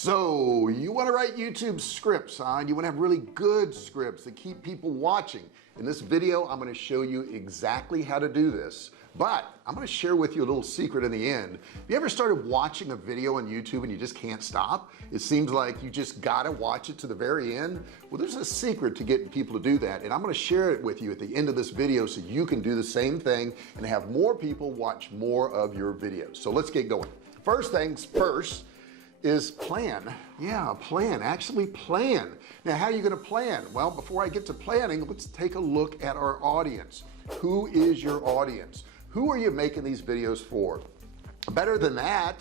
So you want to write YouTube scripts, huh? You want to have really good scripts that keep people watching. In this video I'm going to show you exactly how to do this, but I'm going to share with you a little secret in the end. Have you ever started watching a video on YouTube and you just can't stop? It seems like you just gotta watch it to the very end. Well, there's a secret to getting people to do that, and I'm going to share it with you at the end of this video so you can do the same thing and have more people watch more of your videos. So let's get going. First things first is plan. Actually plan. Now, how are you going to plan? Well, before I get to planning, let's take a look at our audience. Who is your audience? Who are you making these videos for? Better than that,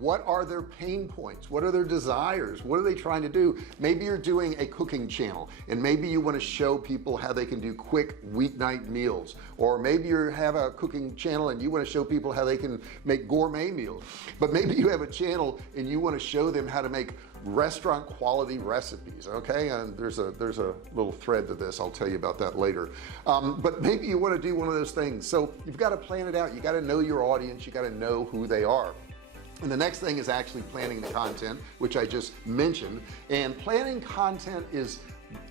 what are their pain points? What are their desires? What are they trying to do? Maybe you're doing a cooking channel and maybe you want to show people how they can do quick weeknight meals, or maybe you have a cooking channel and you want to show people how they can make gourmet meals. But maybe you have a channel and you want to show them how to make restaurant quality recipes. Okay, and there's a little thread to this. I'll tell you about that later. But maybe you want to do one of those things. So you've got to plan it out. You got to know your audience. You got to know who they are. And the next thing is actually planning the content, which I just mentioned. And planning content is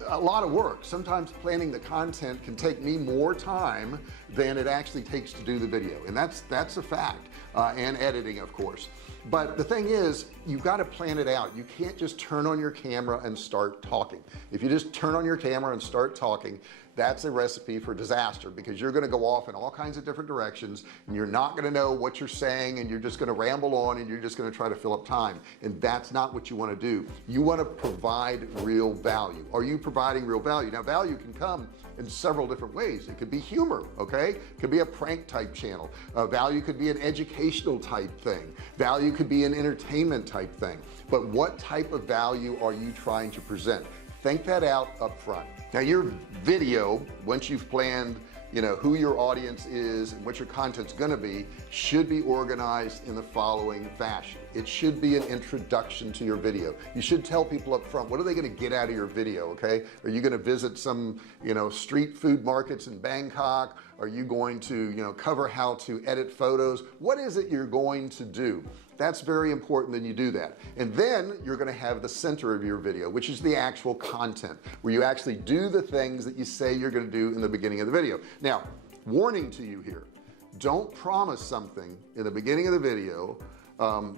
a lot of work. Sometimes planning the content can take me more time than it actually takes to do the video, and that's a fact, and editing, of course. But the thing is, you've got to plan it out. You can't just turn on your camera and start talking. If you just turn on your camera and start talking, that's a recipe for disaster, because you're going to go off in all kinds of different directions and you're not going to know what you're saying, and you're just going to ramble on and you're just going to try to fill up time, and that's not what you want to do. You want to provide real value. Are you providing real value? Now, value can come in several different ways. It could be humor, okay? It could be a prank type channel. Value could be an educational type thing. Value could be an entertainment type thing. But what type of value are you trying to present? Think that out up front. Now, your video, once you've planned, you know, who your audience is and what your content's going to be, should be organized in the following fashion. It should be an introduction to your video. You should tell people up front, what are they going to get out of your video? Okay, are you going to visit some, you know, street food markets in Bangkok? Are you going to, you know, cover how to edit photos? What is it you're going to do? That's very important that you do that. And then you're going to have the center of your video, which is the actual content, where you actually do the things that you say you're going to do in the beginning of the video. Now, warning to you here, don't promise something in the beginning of the video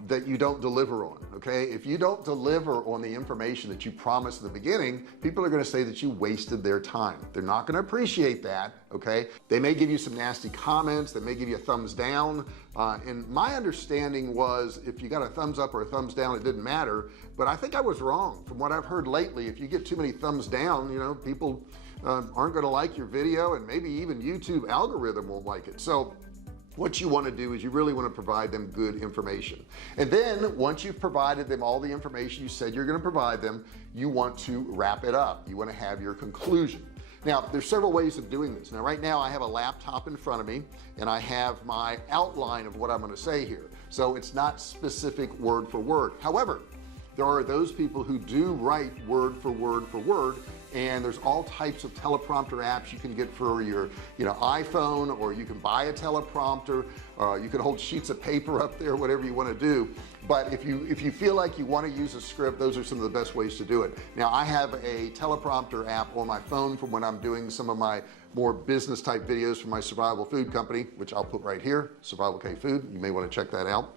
that you don't deliver on. Okay, if you don't deliver on the information that you promised in the beginning, people are going to say that you wasted their time. They're not going to appreciate that. Okay, they may give you some nasty comments, they may give you a thumbs down, and my understanding was if you got a thumbs up or a thumbs down, it didn't matter. But I think I was wrong. From what I've heard lately, if you get too many thumbs down, you know, people aren't going to like your video, and maybe even YouTube algorithm won't like it. So what you want to do is you really want to provide them good information, and then once you've provided them all the information you said you're going to provide them, you want to wrap it up. You want to have your conclusion. Now, there's several ways of doing this. Now, right now I have a laptop in front of me and I have my outline of what I'm going to say here, so it's not specific word for word. However, there are those people who do write word for word for word, and there's all types of teleprompter apps you can get for your, you know, iPhone, or you can buy a teleprompter, you can hold sheets of paper up there, whatever you want to do. But if you feel like you want to use a script, those are some of the best ways to do it. Now, I have a teleprompter app on my phone from when I'm doing some of my more business type videos for my survival food company, which I'll put right here, Survivalcave Food. You may want to check that out.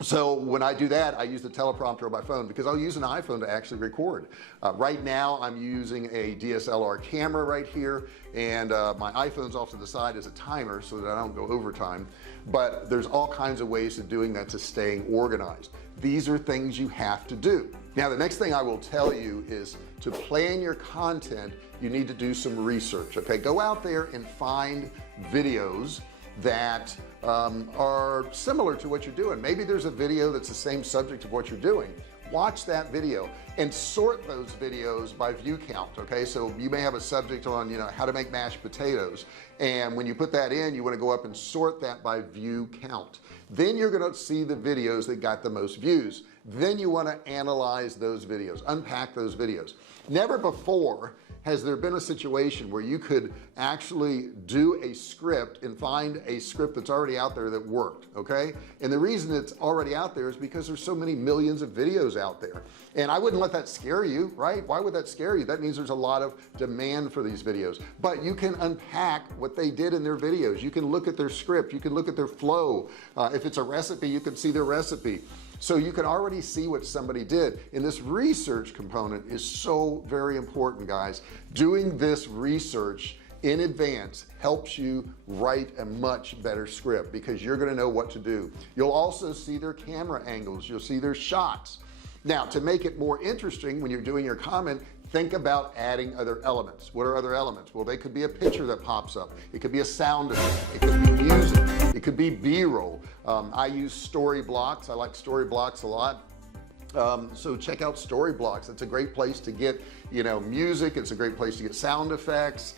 So when I do that, I use the teleprompter on my phone, because I'll use an iPhone to actually record. Right now I'm using a DSLR camera right here, and my iPhone's off to the side as a timer so that I don't go over time. But there's all kinds of ways of doing that, to staying organized. These are things you have to do. Now, the next thing I will tell you is to plan your content, you need to do some research. Okay, go out there and find videos that are similar to what you're doing. Maybe there's a video that's the same subject of what you're doing. Watch that video and sort those videos by view count. Okay, so you may have a subject on, you know, how to make mashed potatoes, and when you put that in, you want to go up and sort that by view count. Then you're going to see the videos that got the most views. Then you want to analyze those videos, unpack those videos. Never before has there been a situation where you could actually do a script and find a script that's already out there that worked? Okay, and the reason it's already out there is because there's so many millions of videos out there, and I wouldn't let that scare you, right? Why would that scare you? That means there's a lot of demand for these videos. But you can unpack what they did in their videos. You can look at their script, you can look at their flow. If it's a recipe, you can see their recipe, so you can already see what somebody did. And this research component is so very important, guys. Doing this research in advance helps you write a much better script because you're going to know what to do. You'll also see their camera angles, you'll see their shots. Now, to make it more interesting, when you're doing your comment, think about adding other elements. What are other elements? Well, they could be a picture that pops up, it could be a sound effect, it could be music, it could be b-roll. I use story blocks. I like story blocks a lot. So check out story blocks. It's a great place to get, music. It's a great place to get sound effects,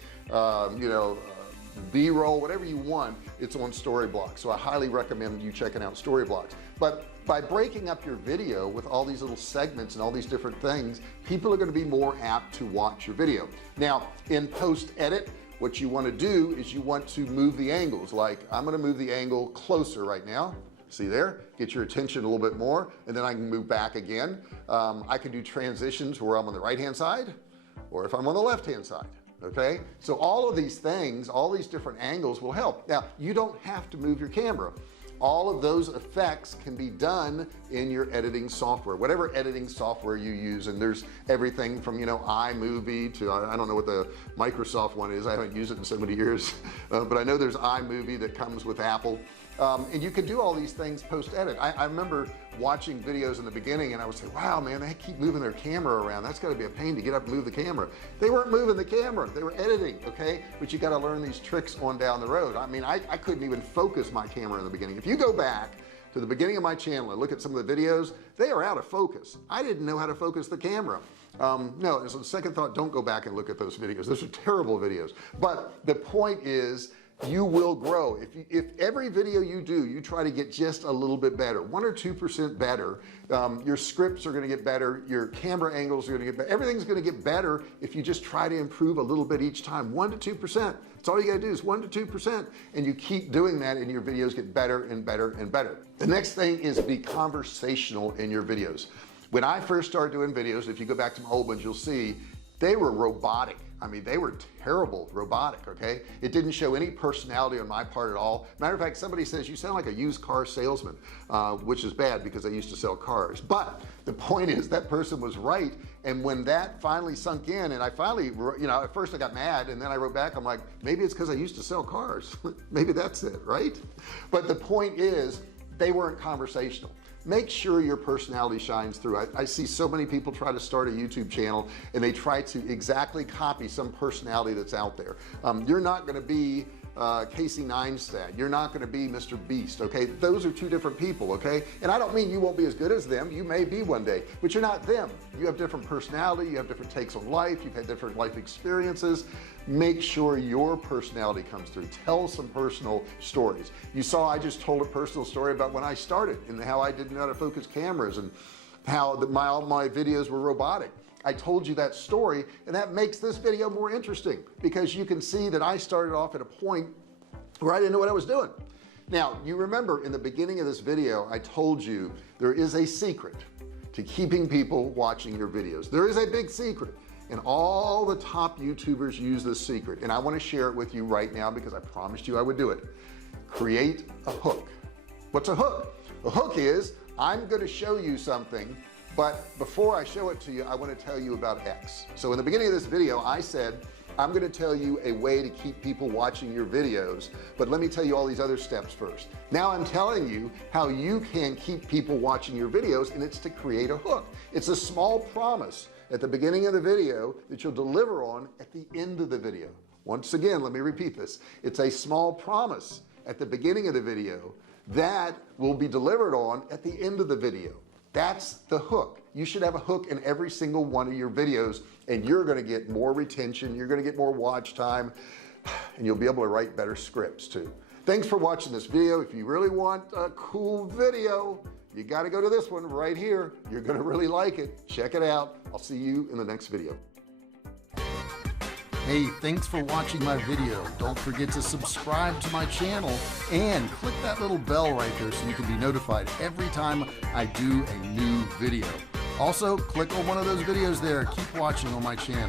b-roll, whatever you want. It's on story blocks. So I highly recommend you checking out story blocks. But by breaking up your video with all these little segments and all these different things, people are going to be more apt to watch your video. Now, in post edit, what you want to do is you want to move the angles. Like, I'm going to move the angle closer right now. See there, get your attention a little bit more, and then I can move back again. I can do transitions where I'm on the right hand side or if I'm on the left hand side. Okay, so all of these things, all these different angles will help. Now, you don't have to move your camera. All of those effects can be done in your editing software, whatever editing software you use. And there's everything from iMovie to I don't know what the Microsoft one is. I haven't used it in so many years, but I know there's iMovie that comes with Apple. And you can do all these things post edit. I remember watching videos in the beginning and I would say, wow, man, they keep moving their camera around. That's got to be a pain to get up and move the camera. They weren't moving the camera, they were editing. Okay, but you got to learn these tricks on down the road. I mean, I couldn't even focus my camera in the beginning. If you go back to the beginning of my channel and look at some of the videos, they are out of focus. I didn't know how to focus the camera. No, as a second thought, don't go back and look at those videos. Those are terrible videos. But the point is, you will grow. If every video you do, you try to get just a little bit better, 1 or 2% better, your scripts are going to get better, your camera angles are going to get better, everything's going to get better if you just try to improve a little bit each time. 1 to 2%. That's all you got to do is 1 to 2%, and you keep doing that and your videos get better and better and better. The next thing is be conversational in your videos. When I first started doing videos, if you go back to my old ones, you'll see they were robotic. I mean, they were terrible robotic. Okay, it didn't show any personality on my part at all. Matter of fact, somebody says you sound like a used car salesman, which is bad because I used to sell cars. But the point is that person was right. And when that finally sunk in, and I finally, at first I got mad, and then I wrote back, I'm like, maybe it's because I used to sell cars. Maybe that's it, right? But the point is, they weren't conversational. Make sure your personality shines through. I see so many people try to start a YouTube channel and they try to exactly copy some personality that's out there. You're not going to be Casey Neistat. You're not going to be Mr. Beast. Okay, those are two different people. Okay, and I don't mean you won't be as good as them. You may be one day, but you're not them. You have different personality, you have different takes on life, you've had different life experiences. Make sure your personality comes through. Tell some personal stories. You saw I just told a personal story about when I started and how I didn't know how to focus cameras and how all my videos were robotic. I told you that story, and that makes this video more interesting because you can see that I started off at a point where I didn't know what I was doing. Now, you remember in the beginning of this video, I told you there is a secret to keeping people watching your videos. There is a big secret, and all the top YouTubers use this secret, and I want to share it with you right now because I promised you I would do it. Create a hook. What's a hook? A hook is, I'm going to show you something, but before I show it to you, I want to tell you about X. So in the beginning of this video, I said, I'm going to tell you a way to keep people watching your videos, but let me tell you all these other steps first. Now I'm telling you how you can keep people watching your videos, and it's to create a hook. It's a small promise at the beginning of the video that you'll deliver on at the end of the video. Once again, let me repeat this. It's a small promise at the beginning of the video that will be delivered on at the end of the video. That's the hook. You should have a hook in every single one of your videos, and you're going to get more retention, you're going to get more watch time, and you'll be able to write better scripts too. Thanks for watching this video. If you really want a cool video, you got to go to this one right here. You're going to really like it. Check it out. I'll see you in the next video. Hey, thanks for watching my video. Don't forget to subscribe to my channel and click that little bell right there so you can be notified every time I do a new video. Also, click on one of those videos there. Keep watching on my channel.